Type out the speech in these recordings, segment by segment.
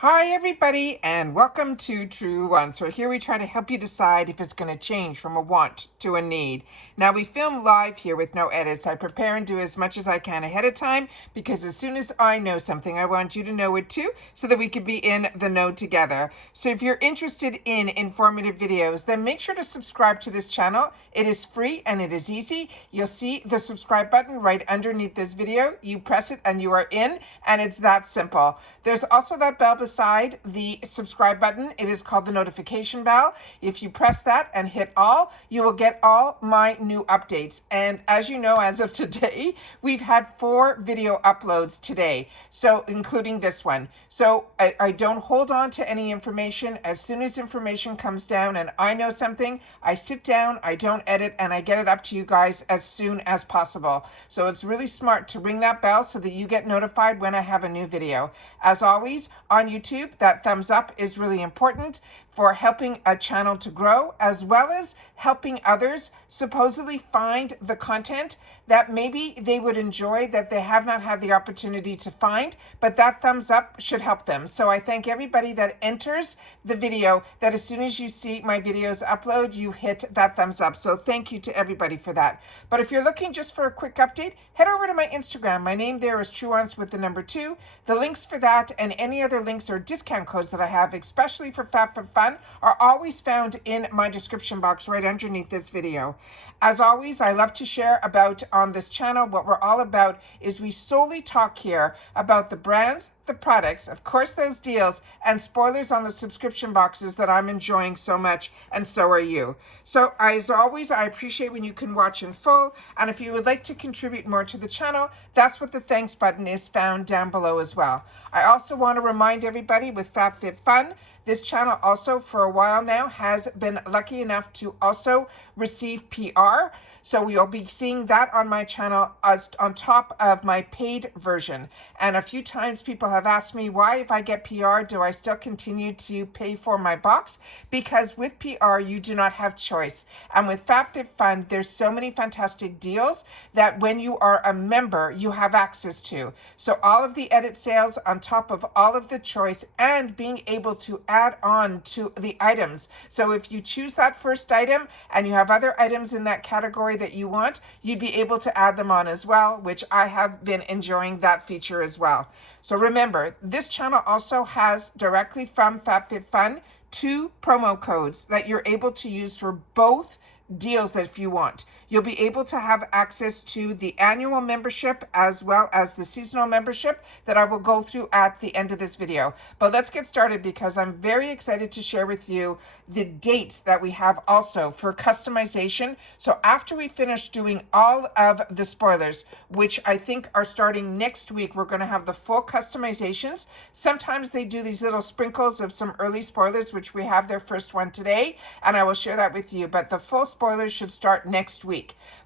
Hi everybody and welcome to Truewants, where here we try to help you decide if it's going to change from a want to a need. Now we film live here with no edits. I prepare and do as much as I can ahead of time because as soon as I know something, I want you to know it too so that we can be in the know together. So if you're interested in informative videos, then make sure to subscribe to this channel. It is free and it is easy. You'll see the subscribe button right underneath this video. You press it and you are in, and it's that simple. There's also that bell beside the subscribe button. It is called the notification bell. If you press that and hit all, you will get all my new updates. And as you know, as of today, we've had 4 video uploads today, so including this one. So I don't hold on to any information. As soon as information comes down and I know something, I sit down, I don't edit, and I get it up to you guys as soon as possible. So it's really smart to ring that bell so that you get notified when I have a new video. As always, on YouTube, that thumbs up is really important for helping a channel to grow, as well as helping others supposedly find the content that maybe they would enjoy that they have not had the opportunity to find, but that thumbs up should help them. So I thank everybody that enters the video, that as soon as you see my videos upload, you hit that thumbs up. So thank you to everybody for that. But if you're looking just for a quick update, head over to my Instagram. My name there is Truewants with the number 2. The links for that and any other links or discount codes that I have, especially for FabFitFun, are always found in my description box right underneath this video. As always, I love to share about on this channel. What we're all about is we solely talk here about the brands, the products, of course those deals, and spoilers on the subscription boxes that I'm enjoying so much, and so are you. So as always, I appreciate when you can watch in full, and if you would like to contribute more to the channel, that's what the thanks button is found down below as well. I also want to remind everybody with FabFitFun, this channel also for a while now has been lucky enough to also receive PR. So we'll be seeing that on my channel as on top of my paid version. And a few times people have asked me, why, if I get PR, do I still continue to pay for my box? Because with PR, you do not have choice. And with FabFitFun, there's so many fantastic deals that when you are a member, you have access to. So all of the edit sales on top of all of the choice and being able to add on to the items. So if you choose that first item and you have other items in that category that you want, you'd be able to add them on as well, which I have been enjoying that feature as well. So remember, this channel also has directly from FabFitFun 2 promo codes that you're able to use for both deals that if you want. You'll be able to have access to the annual membership as well as the seasonal membership that I will go through at the end of this video. But let's get started because I'm very excited to share with you the dates that we have also for customization. So after we finish doing all of the spoilers, which I think are starting next week, we're going to have the full customizations. Sometimes they do these little sprinkles of some early spoilers, which we have their first one today, and I will share that with you. But the full spoilers should start next week.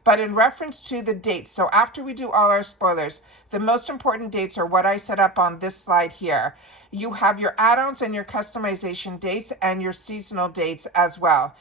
But in reference to the dates, so after we do all our spoilers, the most important dates are what I set up on this slide here. You have your add-ons and your customization dates and your seasonal dates as well.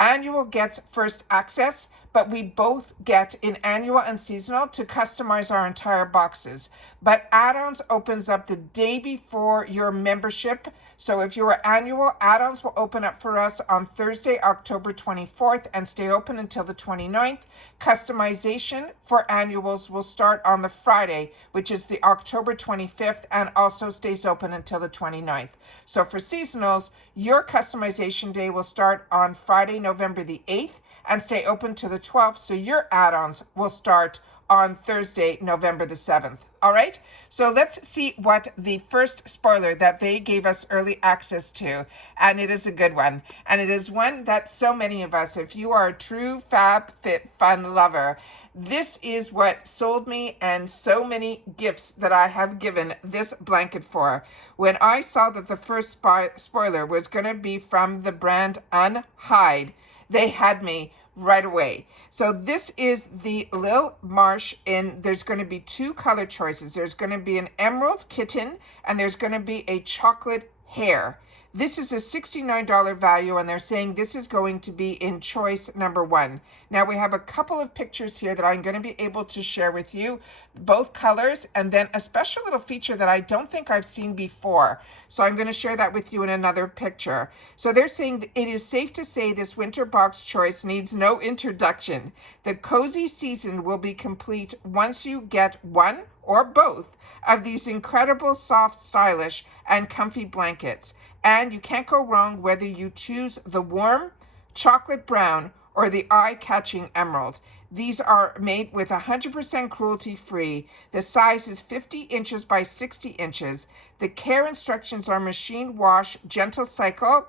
Annual gets first access, but we both get in annual and seasonal to customize our entire boxes. But add-ons opens up the day before your membership. So if you're annual, add-ons will open up for us on Thursday, October 24th and stay open until the 29th. Customization for annuals will start on the Friday, which is the October 25th, and also stays open until the 29th. So for seasonals, your customization day will start on Friday, November the 8th, and stay open to the 12th. So your add-ons will start on Thursday, November the 7th. All right, so let's see what the first spoiler that they gave us early access to, and it is a good one. And it is one that so many of us, if you are a true FabFitFun lover, this is what sold me and so many gifts that I have given this blanket for. When I saw that the first spoiler was going to be from the brand Unhide, they had me right away. So this is the Lil Marsh there's going to be 2 color choices. There's going to be an emerald kitten and there's going to be a chocolate hair. This is a $69 value, and they're saying this is going to be in choice number 1. Now we have a couple of pictures here that I'm going to be able to share with you, both colors, and then a special little feature that I don't think I've seen before. So I'm going to share that with you in another picture. So they're saying it is safe to say this winter box choice needs no introduction. The cozy season will be complete once you get one or both of these incredible, soft, stylish, and comfy blankets. And you can't go wrong whether you choose the warm chocolate brown or the eye-catching emerald. These are made with 100% cruelty-free. The size is 50 inches by 60 inches. The care instructions are machine wash, gentle cycle,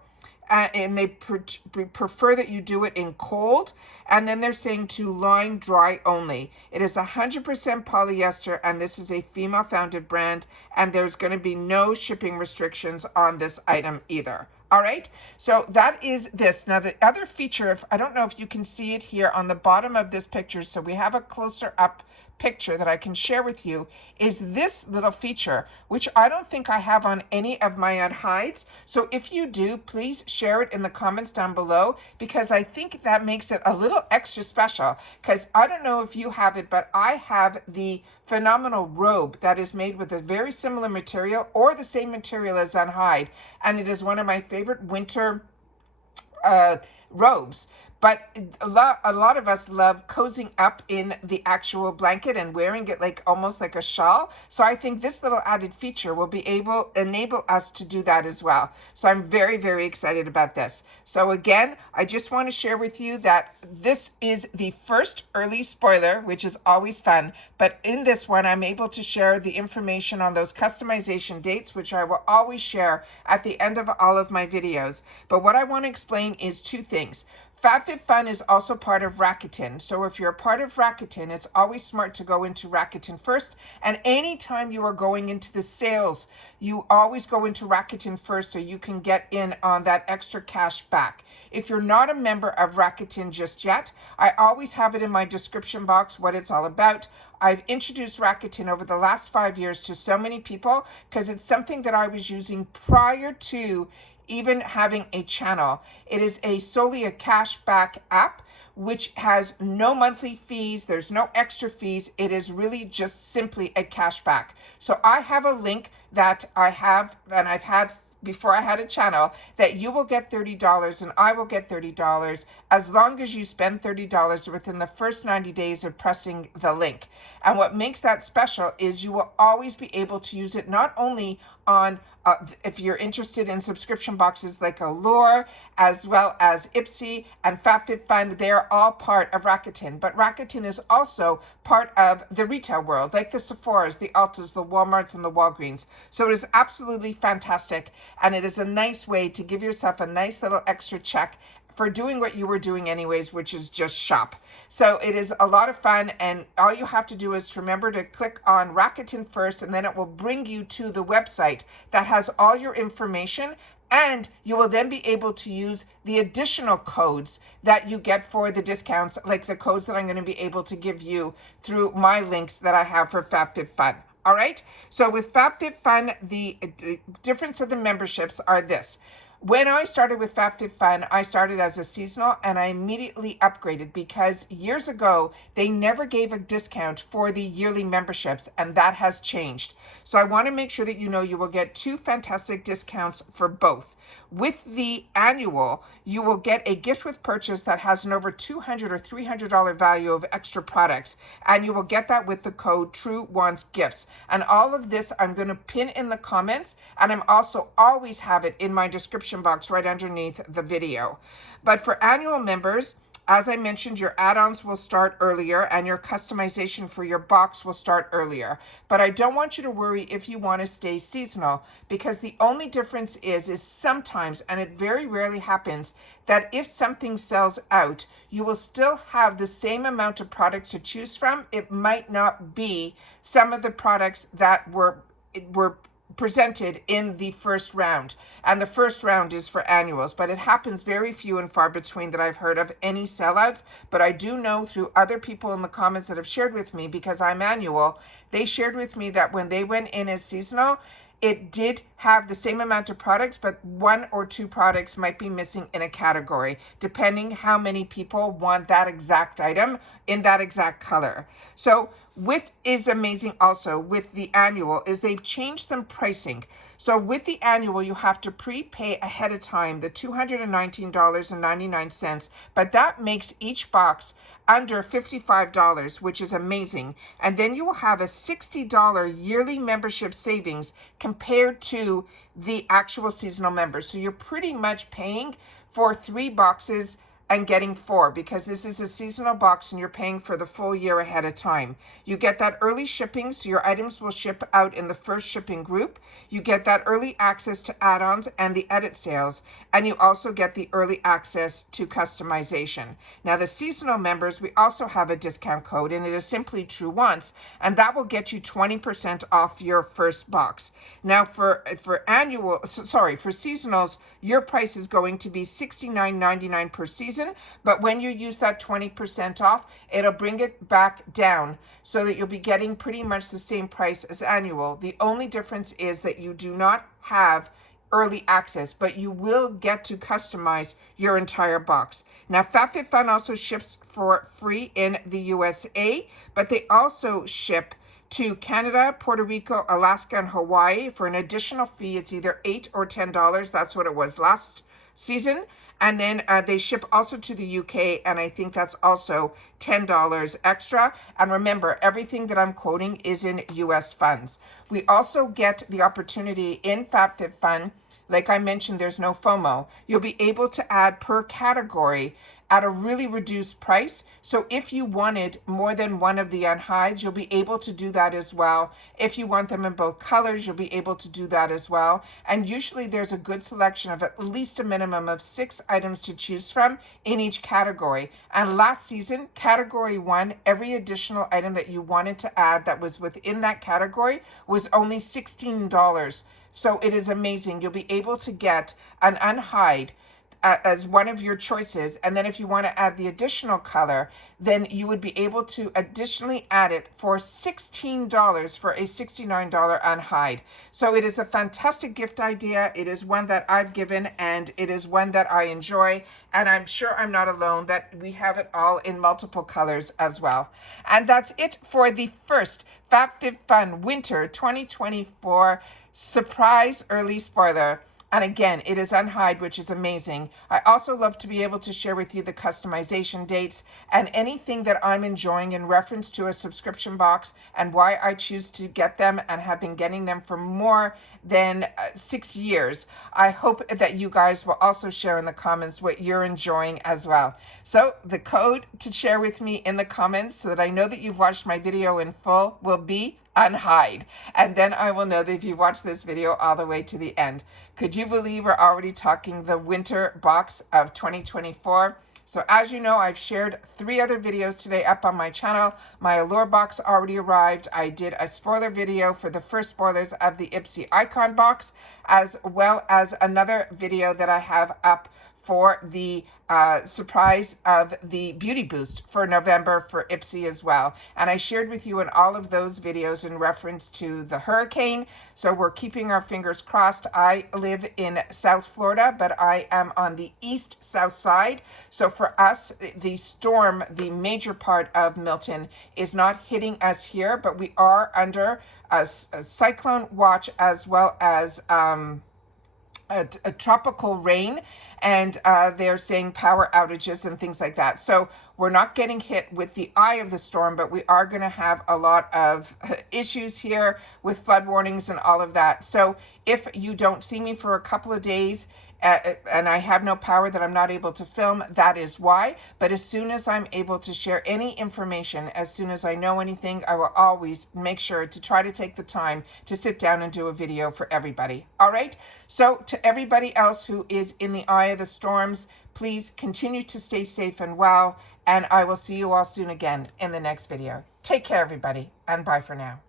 and they prefer that you do it in cold. And then they're saying to line dry only. It is 100% polyester, and this is a female-founded brand, and there's going to be no shipping restrictions on this item either. All right, so that is this. Now the other feature, I don't know if you can see it here on the bottom of this picture, so we have a closer up picture that I can share with you, is this little feature, which I don't think I have on any of my Unhides. So if you do, please share it in the comments down below, because I think that makes it a little extra special, because I don't know if you have it, but I have the phenomenal robe that is made with a very similar material or the same material as Unhide, and it is one of my favorite winter robes. But a lot of us love cozying up in the actual blanket and wearing it like almost like a shawl. So I think this little added feature will be enable us to do that as well. So I'm very, very excited about this. So again, I just want to share with you that this is the first early spoiler, which is always fun. But in this one, I'm able to share the information on those customization dates, which I will always share at the end of all of my videos. But what I want to explain is 2 things. FabFitFun is also part of Rakuten. So if you're a part of Rakuten, it's always smart to go into Rakuten first. And anytime you are going into the sales, you always go into Rakuten first so you can get in on that extra cash back. If you're not a member of Rakuten just yet, I always have it in my description box what it's all about. I've introduced Rakuten over the last 5 years to so many people because it's something that I was using prior to even having a channel. It is solely a cashback app, which has no monthly fees. There's no extra fees. It is really just simply a cashback. So I have a link that I have, and I've had before I had a channel, that you will get $30 and I will get $30 as long as you spend $30 within the first 90 days of pressing the link. And what makes that special is you will always be able to use it not only on if you're interested in subscription boxes like Allure, as well as Ipsy and FabFitFun. They're all part of Rakuten, but Rakuten is also part of the retail world, like the Sephoras, the Ultas, the Walmarts, and the Walgreens. So it is absolutely fantastic, and it is a nice way to give yourself a nice little extra check for doing what you were doing anyways, which is just shop. So it is a lot of fun, and all you have to do is remember to click on Rakuten first, and then it will bring you to the website that has all your information, and you will then be able to use the additional codes that you get for the discounts, like the codes that I'm going to be able to give you through my links that I have for FabFitFun. All right, so with FabFitFun, the difference of the memberships are this. When I started with FabFitFun, I started as a seasonal, and I immediately upgraded because years ago, they never gave a discount for the yearly memberships, and that has changed. So I want to make sure that you know you will get 2 fantastic discounts for both. With the annual, you will get a gift with purchase that has an over $200 or $300 value of extra products, and you will get that with the code Truewants Gifts. And all of this I'm going to pin in the comments, and I'm also always have it in my description box right underneath the video. But for annual members, as I mentioned, your add-ons will start earlier and your customization for your box will start earlier. But I don't want you to worry if you want to stay seasonal, because the only difference is sometimes, and it very rarely happens, that if something sells out, you will still have the same amount of products to choose from. It might not be some of the products that were presented in the first round, and the first round is for annuals, but it happens very few and far between that I've heard of any sellouts. But I do know through other people in the comments that have shared with me, because I'm annual, they shared with me that when they went in as seasonal, it did have the same amount of products, but 1 or 2 products might be missing in a category, depending how many people want that exact item in that exact color. So with is amazing also with the annual is they've changed some pricing. So with the annual, you have to prepay ahead of time the $219.99, but that makes each box under $55, which is amazing. And then you will have a $60 yearly membership savings compared to the actual seasonal members. So you're pretty much paying for 3 boxes and getting 4, because this is a seasonal box and you're paying for the full year ahead of time. You get that early shipping, so your items will ship out in the first shipping group. You get that early access to add-ons and the edit sales, and you also get the early access to customization. Now the seasonal members, we also have a discount code, and it is simply Truewants, and that will get you 20% off your first box. Now for seasonals, your price is going to be $69.99 per season. But when you use that 20% off, it'll bring it back down so that you'll be getting pretty much the same price as annual. The only difference is that you do not have early access, but you will get to customize your entire box. Now, FabFitFun also ships for free in the USA, but they also ship to Canada, Puerto Rico, Alaska, and Hawaii for an additional fee. It's either $8 or $10. That's what it was last season. And then they ship also to the UK, and I think that's also $10 extra. And remember, everything that I'm quoting is in US funds. We also get the opportunity in FabFitFun, like I mentioned, there's no FOMO. You'll be able to add per category at a really reduced price. So if you wanted more than one of the Unhides, you'll be able to do that as well. If you want them in both colors, you'll be able to do that as well. And usually there's a good selection of at least a minimum of 6 items to choose from in each category. And last season, category 1, every additional item that you wanted to add that was within that category was only $16. So it is amazing. You'll be able to get an Unhide as one of your choices, and then if you want to add the additional color, then you would be able to additionally add it for $16 for a $69 Unhide. So it is a fantastic gift idea. It is one that I've given, and it is one that I enjoy, and I'm sure I'm not alone that we have it all in multiple colors as well. And that's it for the first FabFitFun Winter 2024 surprise early spoiler. And again, it is Unhide, which is amazing. I also love to be able to share with you the customization dates and anything that I'm enjoying in reference to a subscription box and why I choose to get them and have been getting them for more than 6 years. I hope that you guys will also share in the comments what you're enjoying as well. So the code to share with me in the comments so that I know that you've watched my video in full will be Unhide, and then I will know that if you watch this video all the way to the end. Could you believe we're already talking the winter box of 2024? So as you know, I've shared 3 other videos today up on my channel. My Allure box already arrived. I did a spoiler video for the first spoilers of the Ipsy icon box, as well as another video that I have up for the surprise of the beauty boost for November for Ipsy as well. And I shared with you in all of those videos in reference to the hurricane. So we're keeping our fingers crossed. I live in South Florida, but I am on the east-south side. So for us, the storm, the major part of Milton, is not hitting us here, but we are under a cyclone watch as well as a tropical rain, and they're saying power outages and things like that. So we're not getting hit with the eye of the storm, but we are going to have a lot of issues here with flood warnings and all of that. So if you don't see me for a couple of days, and I have no power that I'm not able to film, that is why. But as soon as I'm able to share any information, as soon as I know anything, I will always make sure to try to take the time to sit down and do a video for everybody. All right? So to everybody else who is in the eye of the storms, please continue to stay safe and well, and I will see you all soon again in the next video. Take care, everybody, and bye for now.